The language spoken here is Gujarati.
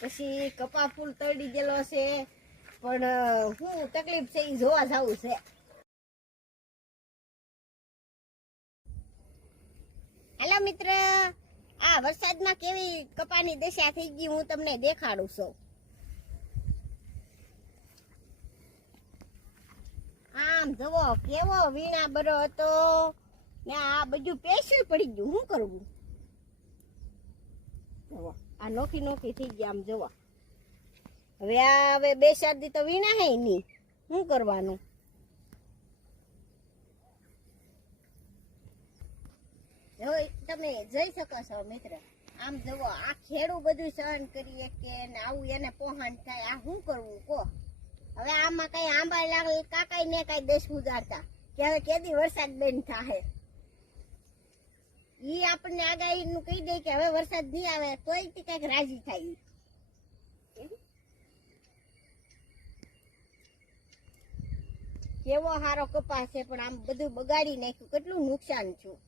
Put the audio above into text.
પછી કપા ફૂલ તળી ગયેલો છે, પણ શું તકલીફ છે એ જોવા જવું છે. હાલો મિત્ર, આ વરસાદમાં કેવી કપાની દશા થઈ ગઈ હું તમને દેખાડું છું. આમ જવો કેવો વીણા બરો હતો ને આ બધું પેશું પડી ગયું. શું કરવું? જવો આ નોખી નોખી થઈ ગયા. આમ જવો હવે 2-4 દી તો વીણા હે નહીં. શું કરવાનું? તમે જોઈ શકો છો મિત્ર, આમ જવો આ ખેડૂ બધું સહન કરીએ કે આવું એને પહોંચ થાય. આ શું કરવું કહો? હવે આમાં કઈ આંબા લાગે કાકાઈ ને કઈ દેશ ઉજાડતા કે હવે કેદી વરસાદ બંધ થાય. ઈ આપણને આગાહી નું કહી દે કે હવે વરસાદ નહીં આવે તોય કઈક રાજી થાય. કેવો હારો કપાસ છે પણ આમ બધું બગાડી નાખ્યું. કેટલું નુકસાન છું.